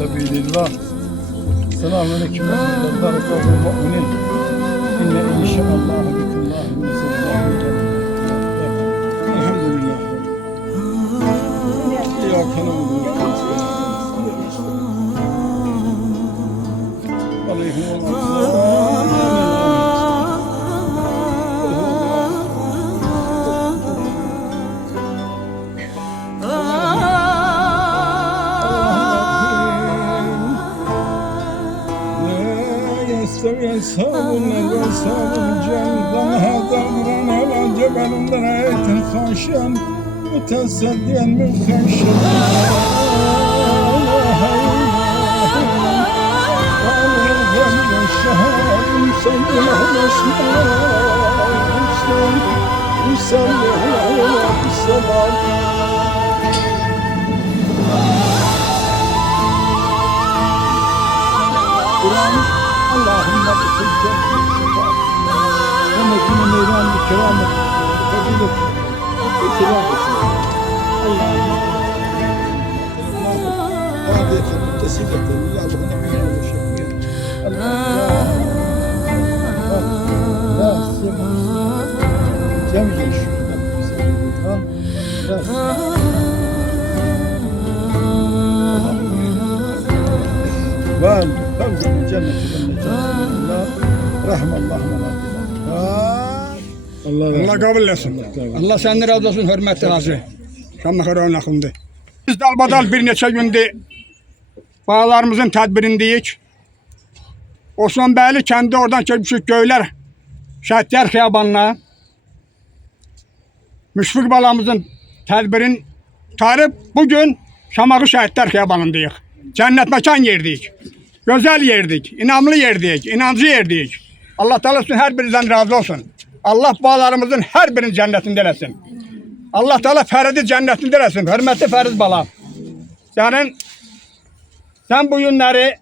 Sabilillah. Selamünaleyküm. Barakallahu mu'minin. İnne inşaallah bikumullahu elhamdülillah. Ya kanım. Sabun ve sabun candan hadamran ala cebelundan ayeten haşan mütesaddiyen müfeşşen Allahümme bitirken şefaat. Emekine meydan bir keramet. Kabul et. İtiraz etsin. Allahümme. Adeten, tesileten. Allah'ına meydan şefaat. Allah. Cemil şuradan bize. Var. Allah kabul etsin. Allah senden razı olsun, hürmetli Hacı. Şamlıkırağın akımdı. Biz dalbadal bir neçə gündür bağlarımızın tədbirindəyik. Osmanbəyli kəndi oradan keçmişik Göylər Şəhidlər Xiyabanına. Müşfiq balamızın tədbirini tarif bugün Şamağı Şəhidlər Xiyabanındayıq. Cennet mekan yerdik. Güzel yerdik, inanlı yerdik, inancı yerdik. Allah Teala her birinizden razı olsun. Allah bağlarımızın her birinin cennetinde eləsin. Allah Teala Feridi cennetinde eləsin. Hürmetli Feriz bala. Sen bu günleri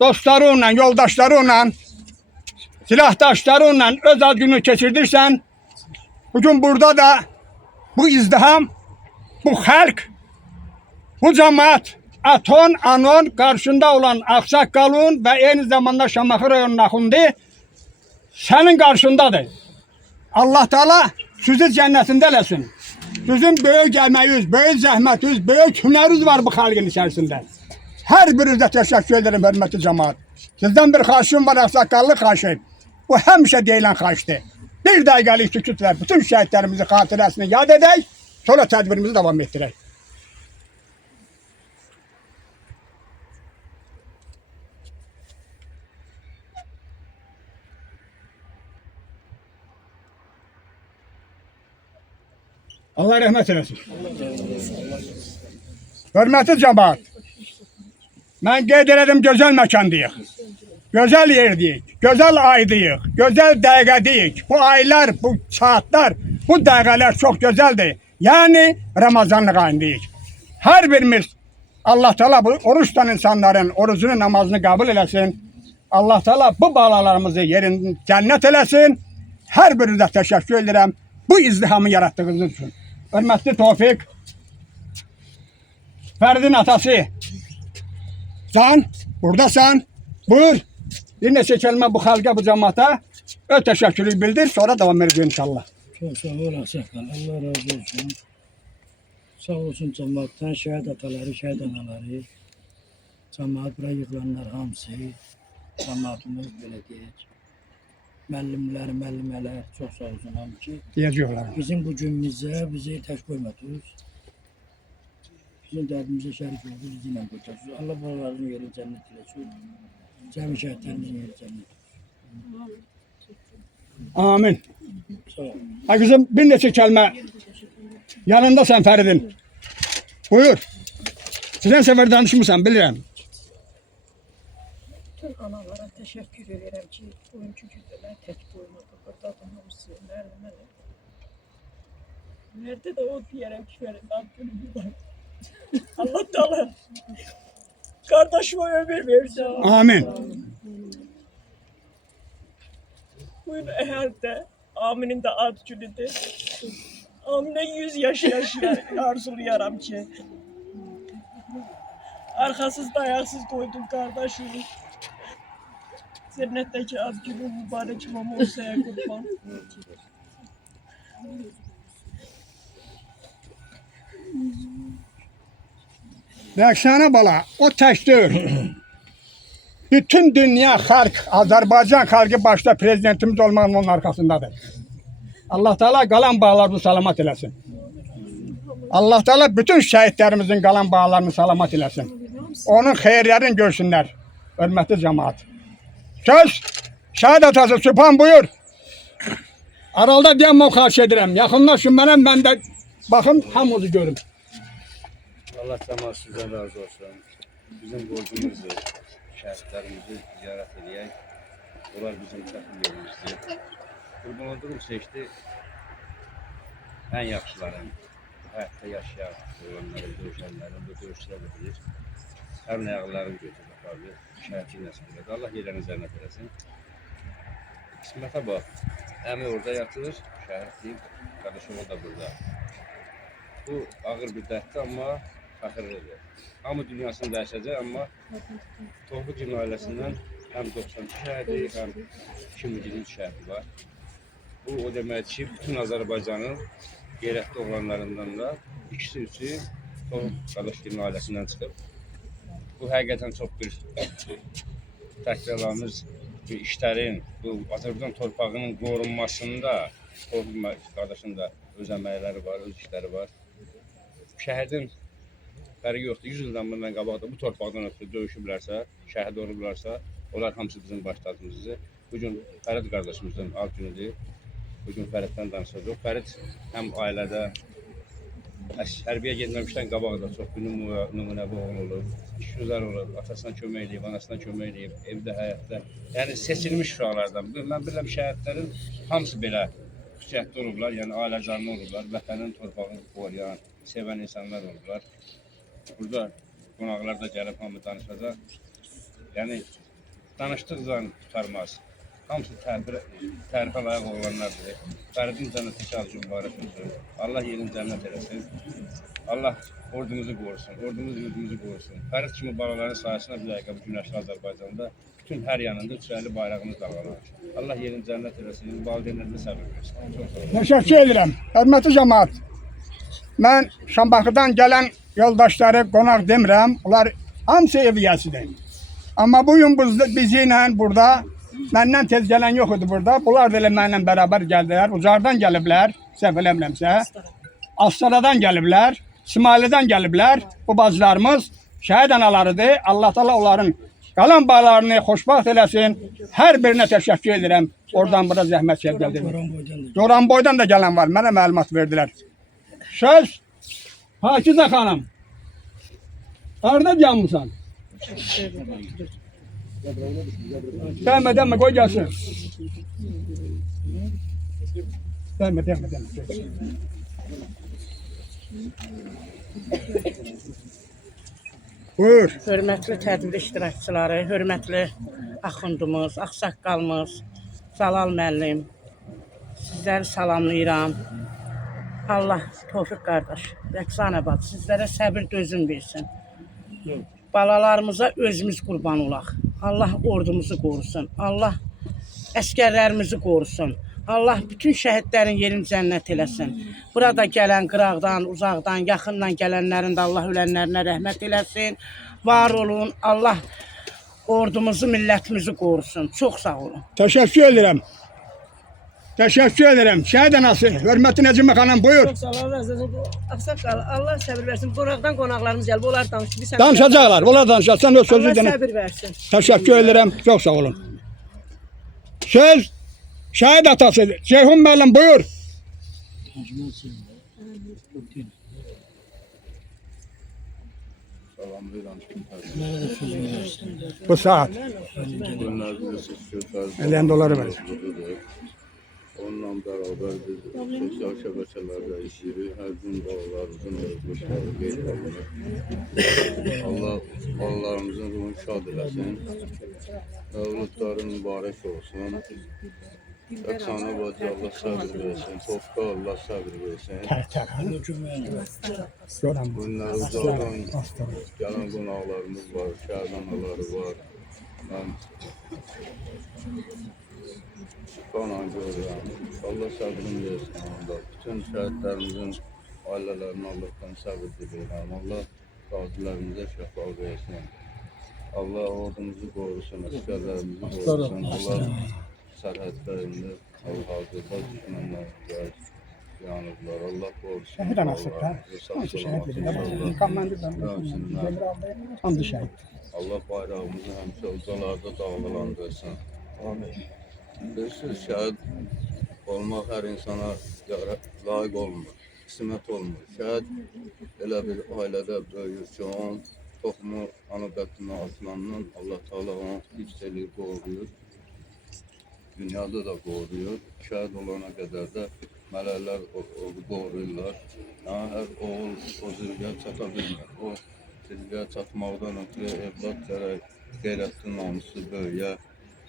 dostlarınla, yoldaşlarınla, silahdaşlarınla özel günü geçirdirsen, bugün burada da bu izdiham, bu halk, bu cemaat, Aton, Anon karşında olan Aksakalın ve aynı zamanda Şamaxı rayonunun akındı senin karşındadır. Allah Teala sizi cennetinde eləsin. Sizin büyük emeğiniz, büyük zahmetiniz, büyük hüneriniz var bu halkın içerisinde. Her birinize teşekkür ederim hürmetli cemaat. Sizden bir xahişim var, aksakallı xahişim. Bu hemşe deyilen xahişti. Bir dakikalık sükut ver, bütün şehitlerimizi hatıresini yad edək, sonra tedbirimizi devam ettirək. Allah rəhmət eləsin. Hörmətli cəmaət, mən qeyd elədim gözəl məkandayıq. Gözəl yerdəyik, gözəl aydayıq, gözəl dəqiqədəyik. Bu aylar, bu saatlar, bu dəqiqələr çox gözəldir. Yəni Ramazanlıq ayındayıq. Hər birimiz Allah Teala bu oruç tutan insanların orucunu, namazını qəbul eləsin. Allah Teala bu balalarımızı yerin cənnət eləsin. Hər birinizə təşəkkür edirəm bu izdihamı yaratdığınız üçün. Hörmətli Tofiq, Fəridin atası, Can, buradasan. Buyur. Bir neçə kəlmə bu xalqa, bu cəmaata öz təşəkkürü bildir, sonra davam edəcək inşallah. Çok sağ ol Asafkan. Allah razı olsun. Sağ olsun cemaattan, şehit ataları, şehit anaları, cemaat buraya yıkılanlar hamısı, cemaatimiz belə deyək. Müəllimlər, müəllimələr çox sağ olsun hamısı. Deyəcəklər. Bizim bu günümüzdə bizi tək qoymadınız. Bizim dərdimizə şərik oldu, bizimlə qoyacaqsınız. Allah balalarının yeri cənnət eləsin. Cəmi şəhətlərimizin yeri cənnət. Amin. Sağ ol. Ha kızım bir neçə kəlmə. Yanında sən Fəridin. Buyur. Sizən səfər danışmısan, bilirəm. Bütün analara teşekkür ederim ki bugünkü gündələr tək qoymadı. Burada da hamısı müəllimələr. Nerede de o diyerek Fəriddən günü Allah Teala kardeşime ömür versin. Amin. Bugün eherde Amin'in de ad günüdür. Amin'e 100 yaş arzuluyorum ki. Arkasız dayaksız koydum kardeşim. Cennetteki ad günü mübarek imam Musa'ya kurban. Rəksana bala, o təkdir. Bütün dünya xalq, Azərbaycan xalqı başda prezidentimiz olmağının onun arkasındadır. Allah Teala qalan bağlarını salamat eləsin. Allah Teala bütün şəhidlərimizin qalan bağlarını salamat eləsin. Onun xeyirlərini görsünlər. Hörmətli cəmaat. Söz, şəhid atası Sübhan buyur. Aralda deyəm o xahiş edirəm. Yaxınlaşın mənə, mən də baxın hamınızı görüm. Allah tamam sizden razı olsun. Bizim borcumuzdur. Şəhidlərimizi ziyaret edək. Onlar bizim təxminlərimizdir. Qurban olduğum seçdi ən yaxşıların, həyatda yaşayan olanları, döyüşənlərin, bu döyüşçülər də bilir. Həm ayaqlarını götürür, apardı, şəhidçi nəsib elədi. Allah yerlərini zəhmət eləsin. Qismətə bax, əmi orada yatır, şəhid deyib, qardaşım o da burada. Bu ağır bir dərddir, amma fəxirlidir. Hamı dünyasını dəyişəcək, amma Tofiqin ailəsindən həm 92 şəhidi, həm 2023 şəhidi var. Bu o demək ki, bütün Azərbaycanın qeyrətli oğlanlarından da ikisi üçü Tofiq qardaşların ailəsindən çıxıb. Bu həqiqətən çox bir təkrarlanmış bir işlərin, bu Azərbaycan torpağının qorunmasında Tofiq qardaşın da öz əməkləri var, öz işləri var. Şəhidin fərqi yoxdur. 100 ildən bundan qabaqda bu torpaqdan ötürü döyüşüblərsə, şəhid olublarsa, onlar hamısı bizim baş tacımızdır. Bugün Fərid qardaşımızın ad günüdür. Bugün Fəriddən danışacaq. Fərid həm ailədə, hərbiyə getməmişdən qabaqda çox bir nümunəvi oğul olub, işgüzar olub, atasına kömək edib, anasına kömək edib, evdə, həyatda. Yəni seçilmiş uşaqlardan. Mən bilirəm şəhidlərin hamısı belə xüsusiyyətli olublar, yəni ailəcanlı olublar, vətənin torpağını qoruyan, sevən insanlar olublar. Burada qonaqlar da gəlib hamı danışacaq. Yəni danışdıqca tutarmaz. Hamısı tərifə layiq olanlardır. Fəridin cənnətdəki adı mübarək olsun. Allah yerin cənnət eləsin. Allah ordumuzu qorusun, ordumuz yurdumuzu qorusun. Fərid kimi balaların sayəsində bir dəqiqə bu günəşli Azərbaycanda bütün hər yanında üçrəli bayrağımız dalğalanır. Allah yerin cənnət eləsin, valideynlərində səbir versin. Çox sağ olun. Təşəkkür edirəm. Hörmətli cəmaat. Mən Şambaxıdan gələn yoldaşları qonaq demirəm. Onlar hamısı ev yəsidir. Amma bugün bizi ilə burada, məndən tez gələn yox idi burada. Bunlar da elə mənimlə bərabər gəldilər. Ucardan gəliblər, səhv eləmirəmsə. Astaradan gəliblər, İsmailidən gəliblər. Bu bacılarımız şəhid analarıdır. Allah Teala onların qalan bağlarını xoşbaxt eləsin. Hər birinə təşəkkür edirəm. Oradan bura zəhmət gəldi. Goranboydan da. Goranboydan da gələn var. Mənə məlumat verdilər. Söz Pakize Hanım. Arda canmısan? Deme koy gelsin. Deme. Buyur. Hörmətli tədbir iştirakçıları, hörmətli axundumuz, ağsaqqalımız, Zalal müəllim, sizləri salamlayıram. Allah Tofiq qardaş, Rəqsanə bacı, sizlərə səbir dözüm versin. Balalarımıza özümüz qurban olaq. Allah ordumuzu qorusun. Allah əskərlərimizi qorusun. Allah bütün şəhidlərin yerini cənnət eləsin. Burada gələn qıraqdan, uzaqdan, yaxından gələnlərin də Allah ölənlərinə rəhmət eləsin. Var olun. Allah ordumuzu, millətimizi qorusun. Çox sağ olun. Teşekkür ederim. Teşekkür ederim. Şəhid anası, hörmətli Nəcimə xanım, buyur. Çok sağ olun. Ağsaqqal, Allah səbir versin. Qonaqdan qonaqlarımız gəlib, onlar danışır. Danışacaklar, onlar danışacak. Sen o sözü Allah dinle. səbir versin. Teşekkür ederim. Çok sağ olun. Söz şəhid atası Ceyhun müəllim, buyur. Hacıma sığındı. Çok değil. Bunlara da söz verirsin. Bu saat. $50 doları ver. Onunla beraber biz sosyal şəbəkələrdə işləyirik. Hər gün bağlarımızın özgürlükləri qeyd olunur. Allah balalarımızın ruhunu şad eləsin. Mövludları mübarək olsun. Rəqsanə bacı Allah səbir versin. Tofiqa Allah səbir versin. Bunlar uzaqdan gələn qonaqlarımız var, şəhid anaları var. Mən Qanan görürəm. Allah səbrini versin onda. Bütün şəhidlərimizin ailələrinə Allahdan səbir diləyirəm. Allah qazilərimizə şəfa versin. Allah ordumuzu qorusun, əsgərlərimizi qorusun. Allah sərhədlərində hal-hazırda düşmənlər yanıblar. Allah qorusun. Şəhid anası da. Allah bayrağımızı həmişə ucalarda dalgalandırsın. Amin. Bilirsiniz, şəhid olmaq hər insana layiq olmur, qismət olmur. Şəhid elə bir ailədə böyüyür ki, onun toxumu ana bətindən asılandan Allah Teala onu hifz eləyir, qoruyur. Dünyada da qoruyur. Şəhid olana qədər də mələklər onu qoruyurlar. Yəni, hər oğul o zirvəyə çata bilmir. O zirvəyə çatmaqdan ötürü evlad gərək qeyrətli namusu böyüyə,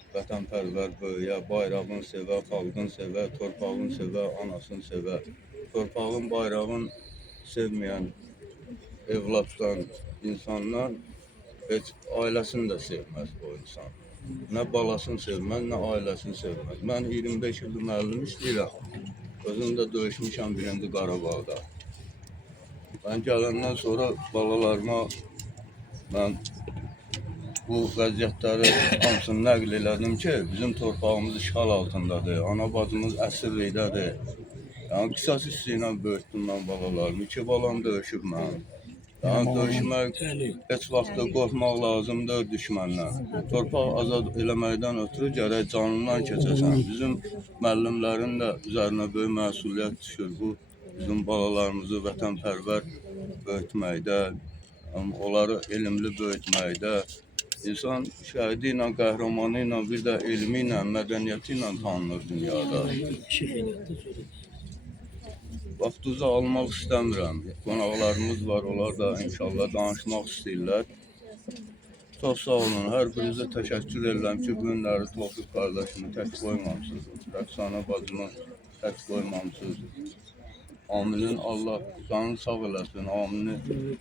vətənpərvər böyüyə, bayrağın sevə, xalqın sevə, torpağın sevə, anasını sevə. Torpağın, bayrağın sevməyən evladdan, insandan heç ailəsini də sevməz o insan. Nə balasını sevməz, nə ailəsini sevməz. Mən 25 ildir müəllim işləyirəm. Özüm də döyüşmüşəm birinci Qarabağda. Mən gələndən sonra balalarıma mən bu vəziyyətləri hamısını nəql elədim ki, bizim torpağımız işğal altındadır, ana bacımız əsirlikdədir. Yəni, qisas hissi ilə böyütdüm mən balalarımı, 2 balam döyüşüb mən. Yəni, döyüşmək heç vaxtda qorxmaq lazımdır düşməndən. Torpaq azad eləməkdən ötürü gərək canından keçəsən. Bizim müəllimlərin də üzərinə böyük məsuliyyət düşür bu, bizim balalarımızı vətənpərvər böyütməkdə, onları elmli böyütməkdə. İnsan şəhidi ilə, qəhrəmanı ilə, bir də elmi ilə, mədəniyyəti ilə tanınır dünyada. Vaxtınızı almaq istəmirəm. Qonaqlarımız var, onlar da inşallah danışmaq istəyirlər. Çox sağ olun, hər birinizə təşəkkür edirəm ki, bu günləri Tofiq qardaşını tək qoymamışsınız. Rəqsanə bacını tək qoymamışsınız. Aminin Allah canını sağ eləsin, amini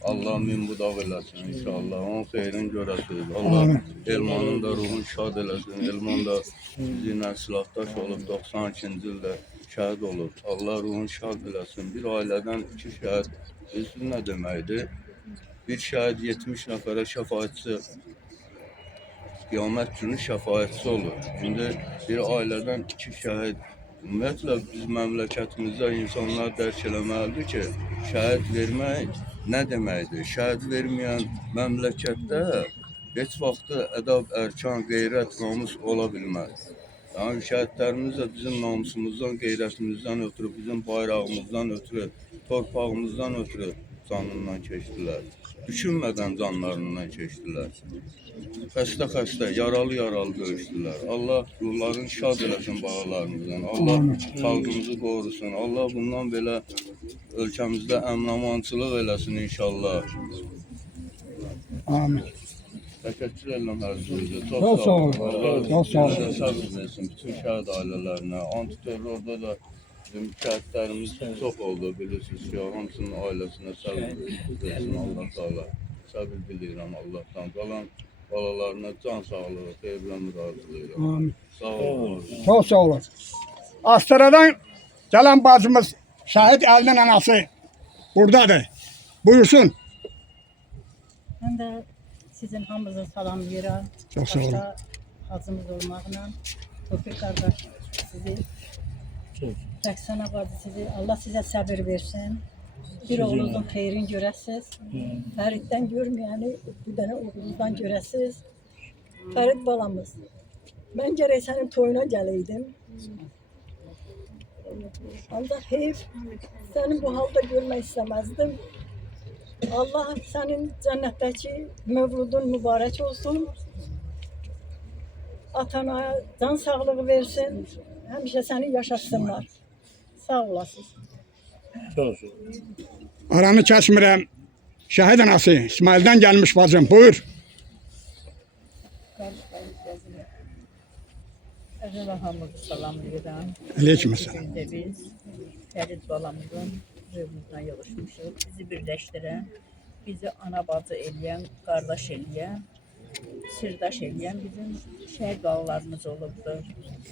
Allah min budaq eləsin inşallah. Onun xeyrini görəsiniz. Allah Elmanın da ruhunu şad eləsin. Elman da bizimlə silahdaş olub 92-ci ildə şəhid olub. Allah ruhunu şad eləsin. Bir ailədən 2 şəhid, bilirsiniz nə deməkdir? Bir şəhid 70 nəfərə şəfaətçi, qiyamət günü şəfaətçi olur. Şimdi bir ailədən 2 şəhid, ümumiyyətlə biz məmləkətimizdə insanlar dərk eləməlidir ki, şəhid vermək nə deməkdir? Şəhid verməyən məmləkətdə heç vaxtı ədab, ərkan, qeyrət, namus ola bilməz. Yani şəhidlərimiz də bizim namusumuzdan, qeyrətimizdən ötürü, bizim bayrağımızdan ötürü, torpağımızdan ötürü canından keçdilər. Düşünmədən canlarından keçdilər. Xəstə-xəstə, yaralı-yaralı döyüşdülər. Allah ruhlarını şad eləsin balalarımızdan. Allah xalqımızı qorusun. Allah bundan belə ölkəmizdə əmin-amançılıq eləsin inşallah. Amin. Təşəkkür edirəm hər sözə. Çox sağ olun. Çox sağ olun. Allah səbr versin bütün şəhid ailələrinə. Antiterrorda da bizim şəhidlərimiz çox oldu, bilirsiniz ki, hamısının ailəsinə səbr versin Allah Taala. Səbir diləyirəm Allahdan. Qalan balalarına can sağlığı, xeyirlə müraciət Amin. Sağ olun. Çox sağ olun. Astaradan gələn bacımız şəhid Əlinin anası buradadır. Buyursun. Mən də sizin hamınızı salamlayıram. Çox sağ olun. Başta hacımız olmaqla. Tofiq qardaş sizi, Rəqsana bacı sizi, Allah sizə səbir versin. Bir oğlunuzun xeyrini görəsiz. Fəriddən görməyəni bir dənə oğlunuzdan görəsiz. Fərid balamız. Mən gərək sənin toyuna gələydim. Ancaq heyf, sənin bu halda görmək istəməzdim. Allah sənin cənnətdəki mövludun mübarək olsun. Atana can sağlığı versin. Həmişə səni yaşasınlar. Sağ olasınız. Aranı kəsmirəm. Şəhid anası İsmaildən gəlmiş bacım. Buyur. Əzələ hamınızı salamlayıram. Aleykümselam. Bugün də biz Fərid balamızın rövmüzdən yığışmışıq. Bizi birləşdirən, bizi ana bacı eləyən, qardaş eləyən, sirdaş eləyən bizim şəhid balalarımız olubdur.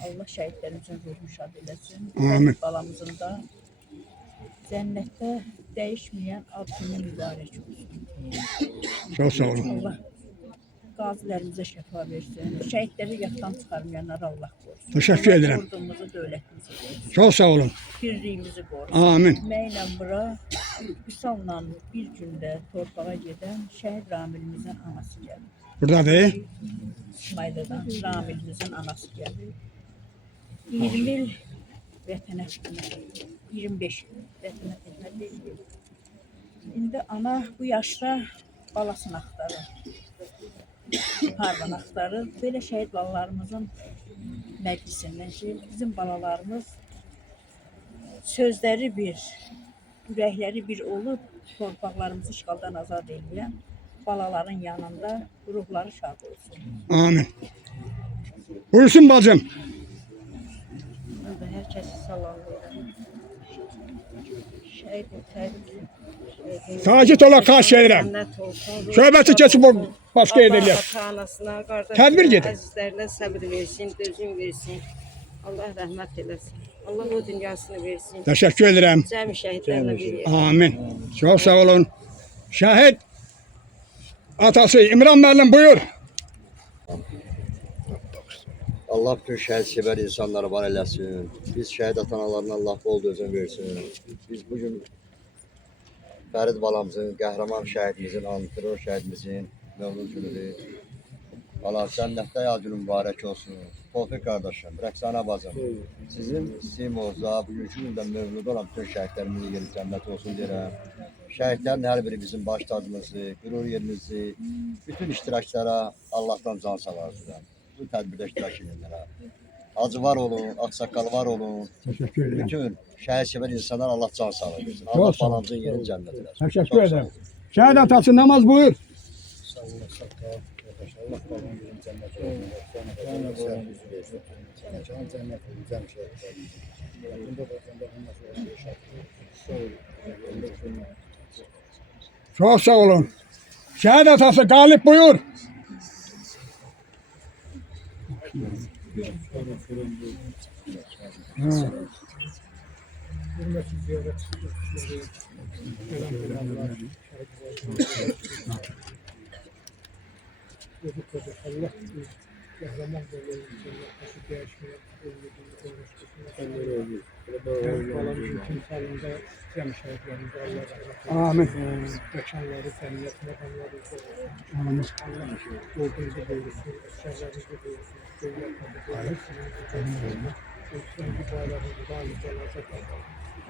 Allah şəhidlərimizin ruhunu şad eləsin. Amin. Fərid balamızın da cənnətdə dəyişməyən ad günü mübarək olsun. Çox sağ olun. Allah qazilərimizə şəfa versin. Şəhidləri yaddan çıxarmayanlara Allah qorusun. Təşəkkür edirəm. Ordumuzu, dövlətimizi qorusun. Çox sağ olun. Birliyimizi qorusun. Amin. Mənlə bura Vüsal'la bir gündə torpağa gedən şəhid Ramilimizin anası gəlir. Buradadır. İsmailədən Ramilimizin anası gəlir. 20 il vətənə xidmət edir. 25 il vətənə xidmət edir. İndi ana bu yaşda balasını axtarır. Hardan axtarır. Belə şəhid balalarımızın məclisindən ki, bizim balalarımız sözləri bir, ürəkləri bir olub, torpaqlarımızı işğaldan azad edən balaların yanında ruhları şad olsun. Amin. Buyursun bacım. Mən də hər kəsi salamlayıram. Şəhid Sakit ola xahiş edirəm. Söhbəti keçib o başqa yerdə eləyək. Ata-anasına, qardaşlarına, Tədbir gedir. əzizlərinə səbir versin, dözüm versin. Allah rəhmət eləsin. Allah o dünyasını versin. Təşəkkür edirəm. Cəmi şəhidlərinə bir Amin. Çox sağ olun. Şəhid atası İmran müəllim buyur. Allah bütün şəhid sevər insanları var eləsin. Biz şəhid ata-analarına Allah bol dözüm versin. Biz bugün Fərid balamızın, qəhrəman şəhidimizin, antiterror şəhidimizin mövlud günüdür. Allah cənnətdə yad günü mübarək olsun. Tofiq qardaşım, Rəqsana bacım, sizin simozda bugünkü gündə mövlud olan bütün şəhidlərimizin yeri cənnət olsun deyirəm. Şəhidlərin hər biri bizim baş tacımızı, qürur yerimizi, bütün iştirakçılara Allah'tan can sağlarsın. Bu tədbirdə iştirak edənlərə. Hacı var olun, ağsaqqal var olun. Təşəkkür edirəm. Bütün şəhid sevən insanlar Allah can sağlığı versin. Çok Allah sağ ol. balamızın yerini cənnət eləsin. Təşəkkür Çox sağ edirəm. olun. Şəhid atası namaz buyur. Allah babanın yerini cennet olsun. Sana sevgisi versin. Sana can cennet olsun. Cem şehitler. Bunda da ondan sonra yaşattık. Çok sağ olun. Şəhid atası Galip buyur. Ha. Qəhrəman qolları cənnətdəki dəyişməyə balamızın timsalında cəm şəhidlərimizi Allah rəhmət eylesin. Amin. Məkanları cənnət məqamları Amin. Allah yolumuzu buyursun, şəhərlərimizi buyursun, dövlətimizi buyursun. Ölçüləndi bayrağımızı daim cəlazə qalsın.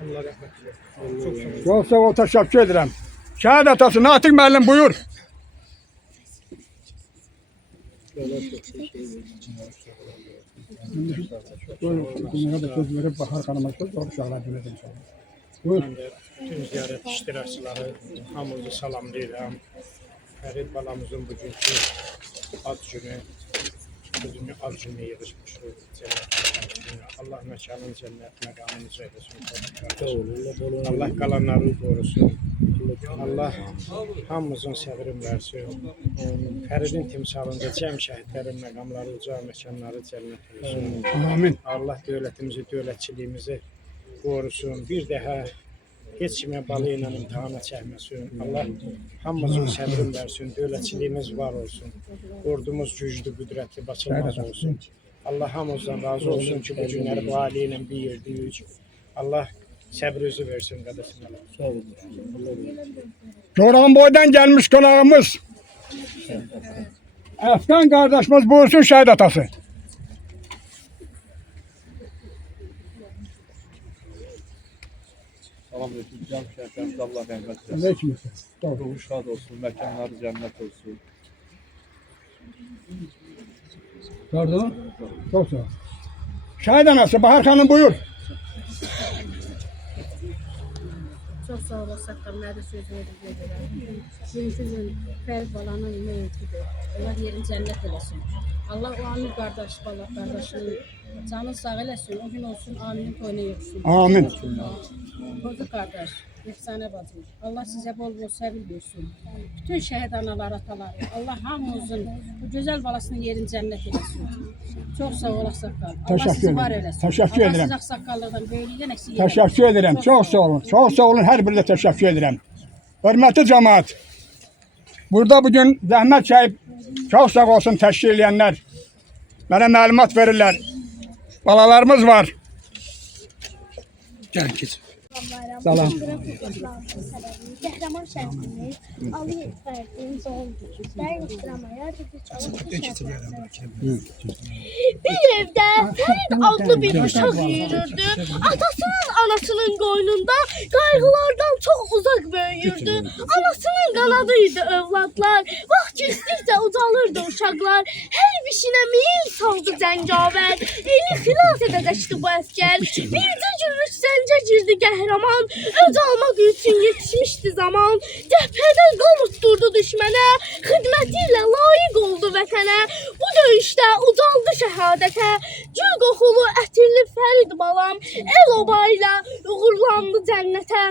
Allah rəhmət eylesin. Çok sağ olun. Çok sağ ol, teşekkür ederim. Şəhid atası Natiq müəllim buyur. Bunlara da söz verip Bahar Hanım'a söz doğru şahlar dinledim. Buyur. Mən də bütün ziyarət iştirakçıları hamınızı salamlayıram. Fərid balamızın bugünkü ad günü, bugünkü ad günü yığışmışıq. Allah məkanın cənnət məqamını cəyləsin. Allah qalanları qorusun. Allah hamımızın səbrin versin. Fəridin timsalında cəm şəhidlərin məqamları, uca məkanları cənnət olsun. Amin. Allah dövlətimizi, dövlətçiliyimizi qorusun. Bir daha heç kimə balı ilə imtihana çəkməsin. Allah hamımızın səbrin versin. Dövlətçiliyimiz var olsun. Ordumuz güclü, qüdrətli, başılmaz olsun. Allah hamımızdan razı olsun ki, bu günləri bu ailə ilə bir yerdəyik. Allah səbrinizi versin qardaşım. Sağ olun. Çoran boydan gelmiş konağımız. Efkan kardeşimiz buyursun şəhid atası. Salamünaleyküm. Cəm şəhidlərimiz Allah rəhmət eləsin. Aleyküm. Ruhu şad olsun, məkanları cənnət olsun. Pardon. Çok sağ ol. Şəhid anası Bahar Hanım buyur. Çox sağ olasaq da mənə də söz verirlər. Birinci gün Fərid balanın meyitidir. Allah yerin cənnət eləsin. Allah o Amir qardaşının canını sağ eləsin. O gün olsun Amirin toyuna yığsın. Amin. Qozu qardaş, efsanə bacım. Allah sizə bol-bol səbir versin. Bütün şəhid analar, ataları. Allah hamımızın bu gözəl balasının yerin cənnət eləsin. Çox sağ olasaq da. Allah sizi var eləsin. Teşekkür Allah ederim. siz ağsaqqallıqdan, böylükdən əksik Teşekkür ederim. Çok sağ olun. Çok sağ olun. Her birine teşekkür ederim. Hürmetli cemaat. Burada bugün zəhmət çəkib çok sağ olsun təşkil edenler. Bana məlumat verirler. Balalarımız var. Gəl keç. Salam. Qəhrəman şəhidimiz Ali Fərdin doğum günü. Dərin ixtiramaya bir evdə Fərid adlı bir uşaq yürürdü. Atasının anasının qoynunda qayğılardan çox uzaq böyüyürdü. Anasının qanadıydı övladlar. Vaxt keçdikcə ucalırdı uşaqlar. Hər bişinə meyil saldı cəngavər. Eli xilas edəcəkdi bu əskər. Bircə günlük zəncə girdi qəhrəman. Öz almaq üçün yetişmişdi zaman. Cəbhədən qan utdurdu düşmənə. Xidməti ilə layiq oldu vətənə. Bu döyüşdə ucaldı şəhadətə. Gül qoxulu ətirli Fərid balam el obayla uğurlandı cənnətə.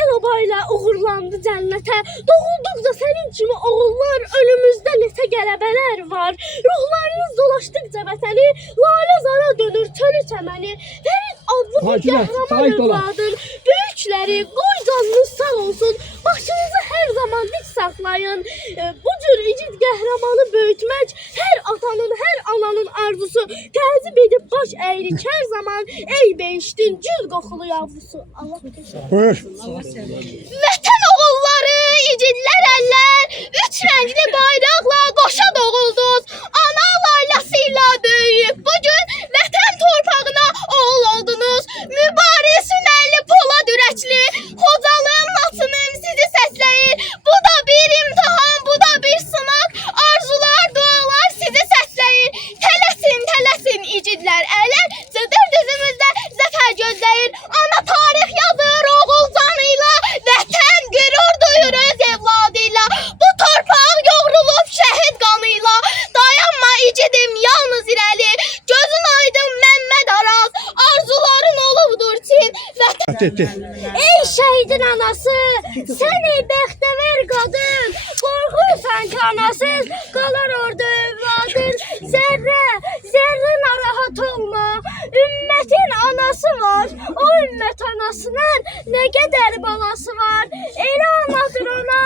El obayla uğurlandı cənnətə. Doğulduqca sənin kimi oğullar, önümüzdə neçə qələbələr var. Ruhlarınız dolaşdıqca vətəni, lalə zara dönür çölü çəməni. Fərid adlı bir qəhrəman övladın böyükləri, qoy canınız sağ olsun. Başınızı hər zaman dik saxlayın. Bu cür igid qəhrəmanı böyütmək hər atanın, hər ananın arzusu. Təzib edib baş əyirik hər zaman. Ey beşdin, gül qoxulu yavrusu. Allah Buyur. Vətən oğulları, igidlər əllər, üç rəngli bayraqla qoşa doğuldunuz. Ana laylasıyla böyüyüb bugün vətən torpağına oğul oldunuz. Mübarizin əlli polad ürəkli, Xocalığın atının sizi səsləyir. Bu da bir imtihan, bu da bir sınaq, arzular, dualar sizi səsləyir. Tələsin, tələsin igidlər əllər, cıdır düzümüzdə zəfər gözləyir. Ana tarix yazır oğul canıyla, vətən qürur duyur öz evladıyla. Bu torpaq yoğrulub şəhid qanıyla. Dayanma igidim yalnız irəli, gözün aydın Məmməd Araz, arzuların olubdur Çin. Vətən. Ey şəhidin anası, səni bəxtəvər qadın, qorxursan ki anasız, qalar orada övladın. Zərrə narahat olma, ümmətin anası var, o ümmət anasının nə qədər balası var. Elə anadır ona,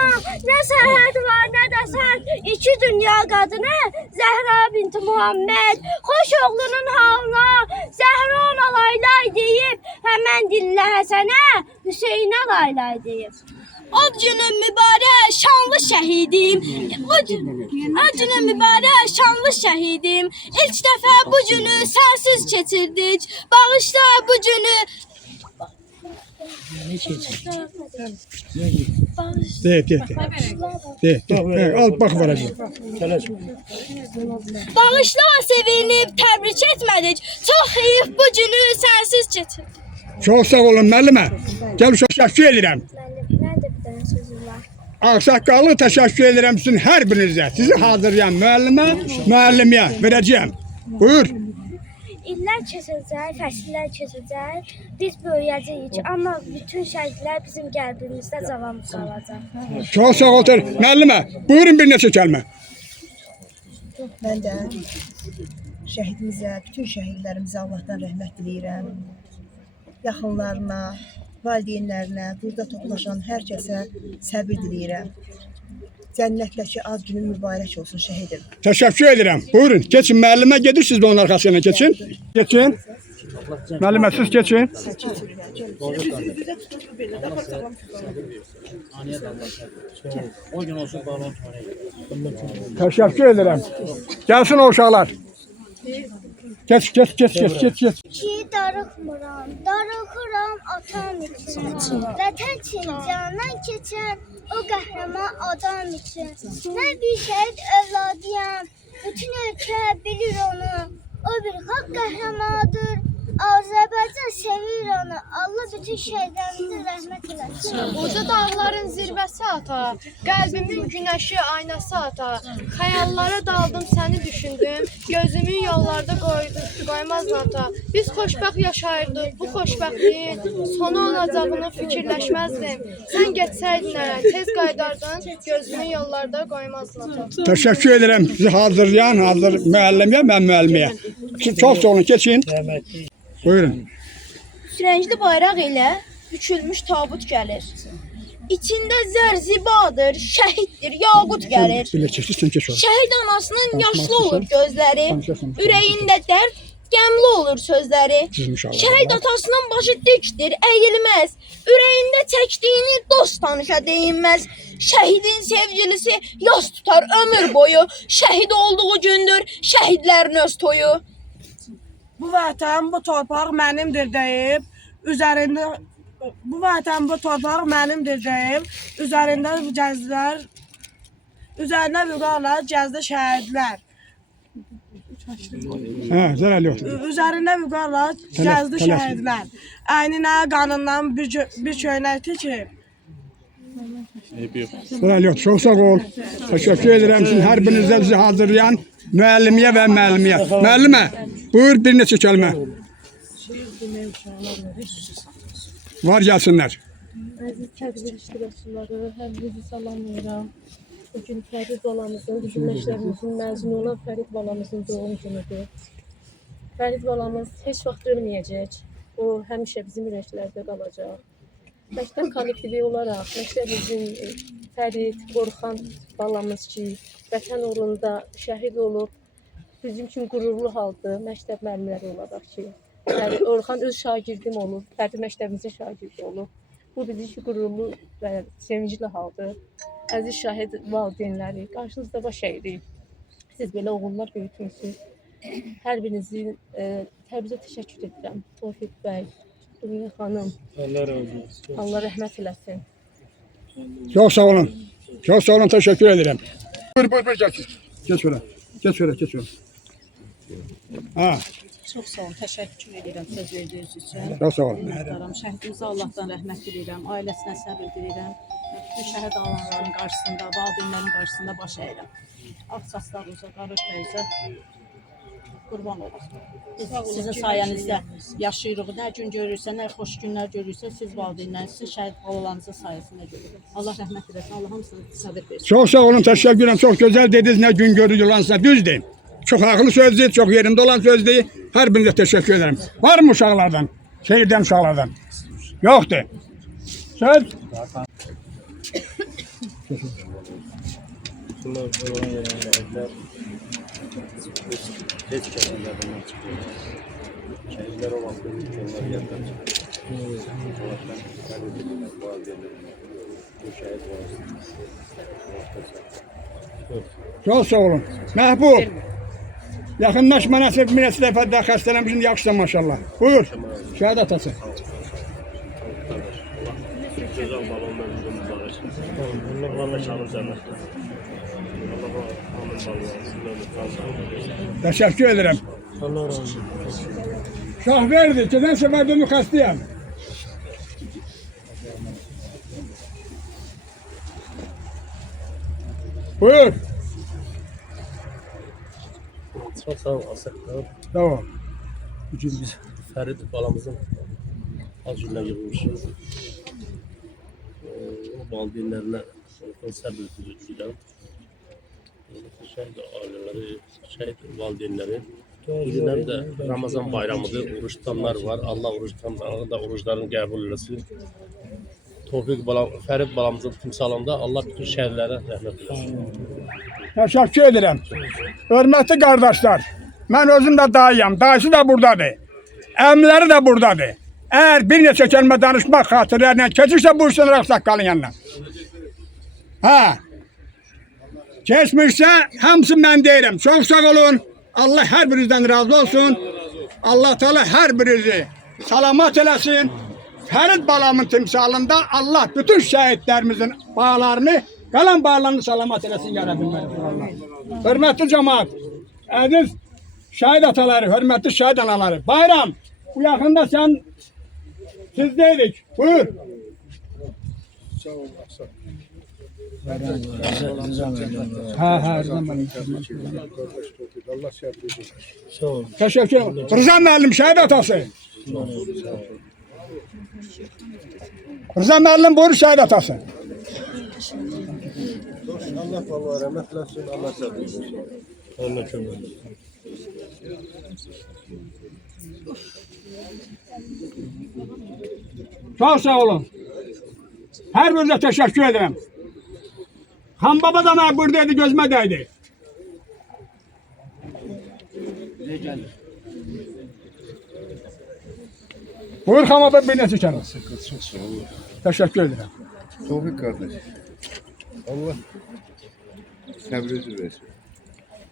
nə səhət var, nə də sən, iki dünya qadını, Zəhra binti Muhammed, xoş oğlunun halına, Zəhra ona laylay deyib, həmən dillə Həsənə, Hüseynə laylay deyib. O günün mübarək şanlı şəhidim, o günün mübarək şanlı şəhidim, ilk dəfə bu günü sənsiz keçirdik, bağışla bu günü. Al bak varacağım. Bağışla sevinib təbrik etmədik, çox heyif bu günü sənsiz keçirdik. Çok sağ olun müəllimə. Gəl uşaq təşəkkür edirəm. Mən də bir dənə sözüm var. Ağsaqqallı təşəkkür edirəm sizin hər birinizə. Sizi hazırlayan müəllimiyə verəcəyəm. Buyur. İllər keçəcək, fəsillər keçəcək, biz böyüyəcəyik, amma bütün şəhidlər bizim qəlbimizdə cavan qalacaq. Çok sağ ol müəllimə. Buyurun bir neçə kəlmə. Mən də şəhidimizə, bütün şəhidlərimizə Allahdan rəhmət diləyirəm. Yaxınlarına, valideynlərinə, burada toplaşan hər kəsə səbir diləyirəm. Cənnətləki ad günün mübarək olsun şəhidim. Təşəkkür edirəm. Buyurun, keçin müəllimə gedirsiniz onun arxasına keçin. Keçin. Müəllimə siz keçin. Təşəkkür edirəm. Gəlsin o uşaqlar. Geç. Ki darıxmıram, darıxıram atam üçün. Vətən üçün candan keçən o qəhrəman adam üçün. Mən bir şəhid övladıyam, bütün ölkə bilir onu. O bir xalq qəhrəmanıdır, Azərbaycan sevir onu. Allah bütün şəhidlərimizə rəhmət eləsin. Uca dağların zirvəsi ata, qəlbimin günəşi aynası ata. Xəyallara daldım, səni düşündüm, gözümün yollarda qoymaz ata. Biz xoşbəxt yaşayırdıq, bu xoşbəxtliyin sonu olacağını fikirləşməzdim. Sən geçsəydin ərə, tez qaydardın, gözümün yollarda qoymazdın ata. Təşəkkür edirəm sizi hazırlayan, müəllimiyə, mən müəllimiyə. Siz çox sağ olun, keçin. Buyurun. Sürəngli bayraq ilə bükülmüş tabut gəlir. İçində zərzibadır, şəhiddir, yaqut gəlir. Şəhid anasının yaşlı olur gözləri, ürəyində dərd, qəmli olur sözləri. Şəhid atasının başı dikdir, əyilməz, ürəyində çəkdiyini dost tanışa deyinməz. Şəhidin sevgilisi yas tutar ömür boyu, şəhid olduğu gündür şəhidlərin öz toyu. Bu vətən, bu torpaq mənimdir deyib, bu vətən, bu torpaq mənimdir deyib, üzərində vüqarlar gəzdi şəhidlər. Zərəli yoxdur. Üzərində vüqarlar gəzdi şəhidlər. Əyninə, qanından bir köynək tikib. Zərəli yoxdur, çox sağ ol. Təşəkkür edirəm sizin hər birinizə bizi hazırlayan müəllimiyə və müəllimiyə. Müəllimə, buyur bir neçə kəlmə. Var gəlsinlər. Əziz tədbir iştirakçıları, hər bizi salamlayıram. Bugün Fərid balamızın, bizim məktəbimizin məzunu olan Fərid balamızın doğum günüdür. Fərid balamız heç vaxt ölməyəcək. O həmişə bizim ürəklərdə qalacaq. Məktəb kollektivi olaraq məktəbimizin Fərid, Orxan balamız ki, vətən uğrunda şəhid olub, bizim üçün qürurlu haldır, məktəb müəllimləri olaraq ki, Orxan öz şagirdim olub, Fərid məktəbimizin şagirdi olub. Bu bizim üçün qürurlu və sevincli haldır. Əziz şəhid valideynləri, qarşınızda baş əyirik. Siz belə oğullar böyütmüsünüz. Hər birinizin təbrizə təşəkkür edirəm. Tofiq bəy, Dünya xanım. Allah razı olsun. Allah rəhmət eləsin. Çox sağ olun. Çox sağ olun, təşəkkür edirəm. Buyur, gəlsin. Geç şöyle. Çox sağ olun, təşəkkür edirəm söz verdiyiniz üçün. Çox sağ olun. Şəhidimizə Allahdan rəhmət diləyirəm, ailəsinə səbir diləyirəm. Bütün şəhid alanların qarşısında, valideynlərin qarşısında baş əyirəm. Ağ saçlarınıza, qara ürpəyizə Qurban olun. Biz sizin sayənizdə yaşayırıq. Nə gün görürsə, nə xoş günlər görürsə, siz valideynləriniz, siz şəhid balalarınızın sayəsində görürük. Allah rəhmət eləsin. Allah hamısına səbir versin. Çox sağ olun, təşəkkür edirəm. Çox gözəl dediniz, nə gün görürüyorlarsa düzdür. Çox ağlı sözdür, çox yerində olan sözdür. Hər birinizə təşəkkür ederim. Var mı uşaqlardan? Şehirdən uşaqlardan? Yoxdur. Söz? Heç kəsin yadından çıxıyor. Şəhidlər o vaxt onları yaddan çıxıyor. Allah'tan qəbul edirlər, valideynlərinə. Bu şəhid var. Çox sağ olun. Məhbub. Yaxınlaşma nəsib bir neçə dəfə də xəstələmişsin, yaxşısan maşallah. Buyur. Şəhid atası. Gözəl balonlar bizim mübarək. Allah şanın cənnətdə. Allah hamın balonlar. Təşəkkür ederim. Allah razı olsun. Şah verdi. Geçen sefer de xəstəyəm. Buyur. Çox sağ ol, Asəqlər. Tamam. Bugün biz Fərid balamızın az günlər yığılmışız. O valideynlərinə səbir diləyirəm. Şəhid ailələri, şəhid valideynləri. Bugün həm də Ramazan bayramıdır, oruç tutanlar var. Allah oruç tutanların da oruçlarını qəbul eləsin. Tofiq balam, Fərid balamızın timsalında Allah bütün şəhidlərə rəhmət eləsin. Təşəkkür edirəm. Hörmətli qardaşlar, mən özüm də dayıyam, dayısı da buradadır. Əmləri də buradadır. Əgər bir neçə kəlmə danışmaq xatirlərlə keçirsə, buyursunlar ağsaqqalın yanına. Hə. Keçmirsə, hamısı mən deyirəm. Çox sağ olun. Allah hər birinizdən razı olsun. Allah Teala hər birinizi salamat eləsin. Fərid balamın timsalında Allah bütün şəhidlərimizin bağlarını, qalan bağlarını salamat eləsin, yarabilməlidir Allah. Hörmətli cəmaat, əziz şəhid ataları, hörmətli şəhid anaları. Bayram, bu yaxında sən sizdeydik. Buyur. Sağ ol, sağ ol. Her zaman. Allah şəhid Sağ olun. Teşekkür ederim. Rıza müəllim şəhid atası. Rıza müəllim buyur şəhid atası. Allah vallahi rəhmət eləsin, Allah səbir versin. Allah kömək olsun. Çok sağ olun. Her birine teşekkür ederim. Han baba da ben buradaydı, gözüme değdi. Buyur Han baba, bir ne çıkarım. Çok sağ ol. Teşekkür ederim. Tevfik kardeş. Allah səbrinizi versin.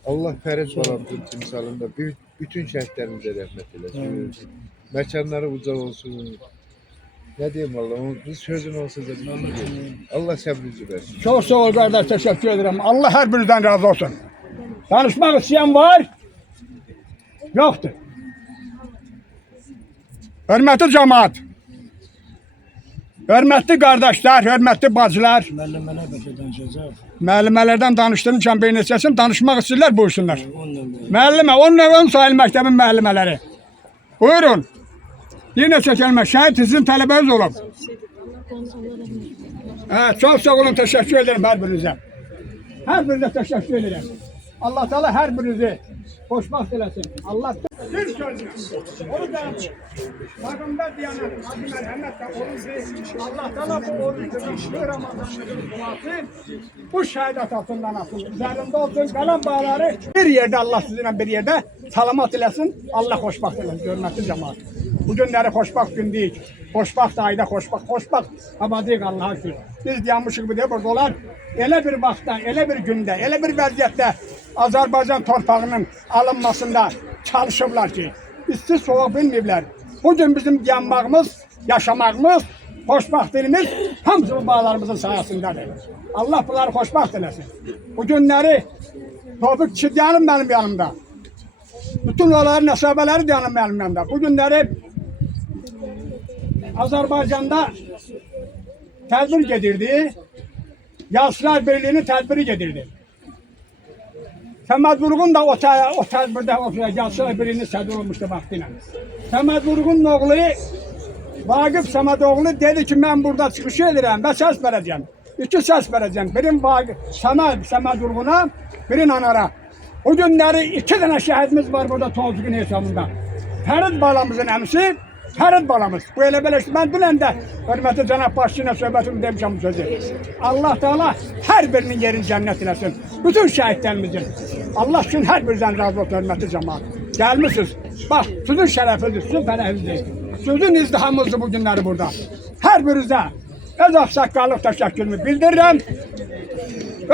Allah Fərid balamızın timsalında bütün şəhidlərimizə rəhmət eləsin. Məkanları uca olsun. Ne diyeyim Allah, biz sözün olsa da Allah səbrinizi versin. Çok sağ ol kardeş, teşekkür ederim. Allah her birinizden razı olsun. Danışmak isteyen var, yoktur. Hörmətli cemaat, hörmətli kardeşler, hörmətli bacılar, Müəllimələr bəlkə danışacaq. müəllimələrdən danışdığım için bir neçəsin, danışmaq istəyirlər, buyursunlar. Onunla Müəllimə, onun sahil məktəbin müəllimələri. Buyurun. Bir neçə kəlmə, şəhid sizin tələbəniz olub. Çok sağ olun, teşekkür ederim her birinize. Her birinize teşekkür ederim. Allah Teala her birinizi hoşbaht eləsin. Allah bir sözü. Onu da Peygamber diyanət, Hacı Mərhəmət də orucu. Allah Teala bu orucunun, bu Ramazanın duası bu şəhid atasından asıl. Üzerinde olsun, qalan bağları bir yerde Allah sizinle bir yerde salamat eləsin. Allah hoşbaht eləsin, hörmətli cemaat. Bu günləri xoşbaxt gün deyik. Xoşbaxt ayda xoşbaxt, xoşbaxt abadiyik Allah'a şükür. Biz dayanmışıq bir de burada olar. Elə bir vaxtda, elə bir gündə, elə bir vəziyyətdə Azərbaycan torpağının alınmasında çalışıblar ki, isti soğuk bilməyiblər. Bugün bizim yanmağımız, yaşamağımız, xoşbaxtlığımız hamısı bu bağlarımızın sayəsindədir. Allah bunları xoşbaxt eləsin. Bu günləri Topik Çidyanım mənim yanımda. Bütün onların nəsabələri dayanım mənim yanımda. Bu günləri Azərbaycanda tədbir gedirdi. Yaşlar Birliği'nin tədbiri gedirdi. Səməd Vurğun da o tədbirdə oturacaqsa birini sədr olmuşdu vaxtıyla. Səməd Vurğunun oğlu Vaqif Səmədoğlu dedi ki, mən burada çıxış edirəm və səs verəcəm. 2 səs verəcəm. Birin Səməd Vurğuna, birin Anara. O günləri 2 dənə şəhidimiz var burada Tozluğun hesabında. Fərid balamızın əmisi, Fərid balamız. Bu elə belə işte. Mən dünən də hörmətli cənab başçıyla söhbətimi demişəm bu sözü. Allah Teala hər birinin yerini cənnət eləsin. Bütün şəhidlərimizin. Allah üçün hər birinizdən razı olsun hörmətli cəmaat. Gəlmişsiniz. Bax, sizin şərəfinizdir, sizin fərəhizdir. Sizin izdihamınızdır bu günləri burada. Hər birinizə öz ağsaqqallıq təşəkkürümü bildirirəm.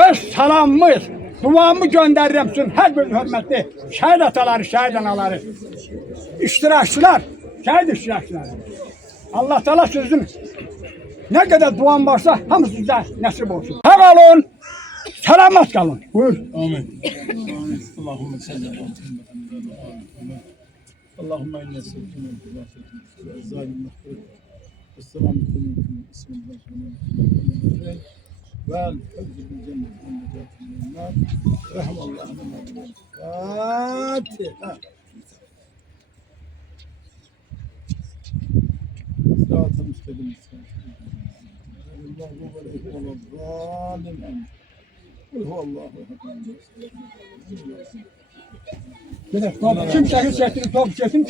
Öz salamımız, duamı göndərirəm sizin hər bir hörmətli şəhid ataları, şəhid anaları, iştirakçılar, şəhid iştirakçıları. Allah Teala sizin nə qədər duam varsa hamısı sizə nəsib olsun. Sağ olun, salamat qalın. Buyur. Amin. Allahümme salli ala Allahümme inne sevkine zalim Esselamu aleyküm. Bismillahirrahmanirrahim. Vel fevzi bil cennet. Rahmallahümme. Fatiha. Sırat-ı müstakim. Allahu ve Aleyhi ve Allahu. Kim şehir çektiğini top çekin.